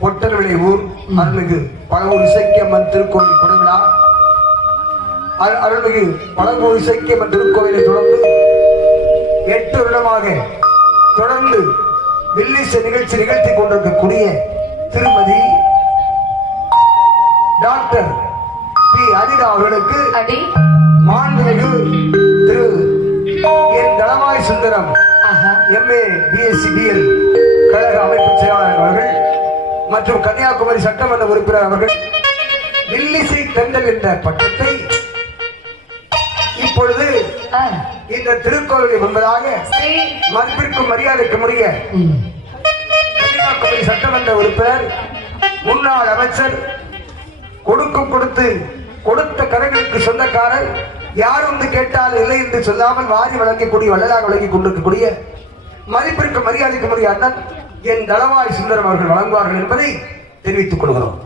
பொட்டர்விளை ஊர் அருள்மிகு பழவூர் இசைக்கியம்மன் திருக்கோவில் கொடைவிழா. அருள்மிகு பழவூர் இசைக்கியம்மன் திருக்கோவிலை தொடர்ந்து 8 வருடமாக தொடர்ந்து வில்லிசை நிகழ்த்தி கொண்டிருக்கக்கூடிய திருமதி டாக்டர் பி அனிதா அவர்களுக்கு மாண்புமிகு திரு என் Thalavai Sundaram MA BSc BL கழக அமைப்பு செயலாளர் அவர்கள் மற்றும் கன்னியாகுமரி சட்டமன்ற உறுப்பினர் அவர்கள் வில்லிசை தென்றல் என்ற பட்டத்தை இப்பொழுது இந்த திருக்கோவிலை முன்பதாக மதிப்பிற்கும் மரியாதைக்கு உரிய கன்னியாகுமரி சட்டமன்ற உறுப்பினர் முன்னாள் அமைச்சர் கொடுத்த கடைகளுக்கு சொந்தக்காரர் யார் வந்து கேட்டால் இல்லை என்று சொல்லாமல் வாரி வழங்கக்கூடிய வள்ளலாக வழங்கிக் கொண்டிருக்கக்கூடிய மதிப்பிற்கு மரியாதைக்கு உரிய அண்ணன் என் தளவாய் சுந்தரம் அவர்கள் வழங்குவார்கள் என்பதை தெரிவித்துக் கொள்கிறோம்.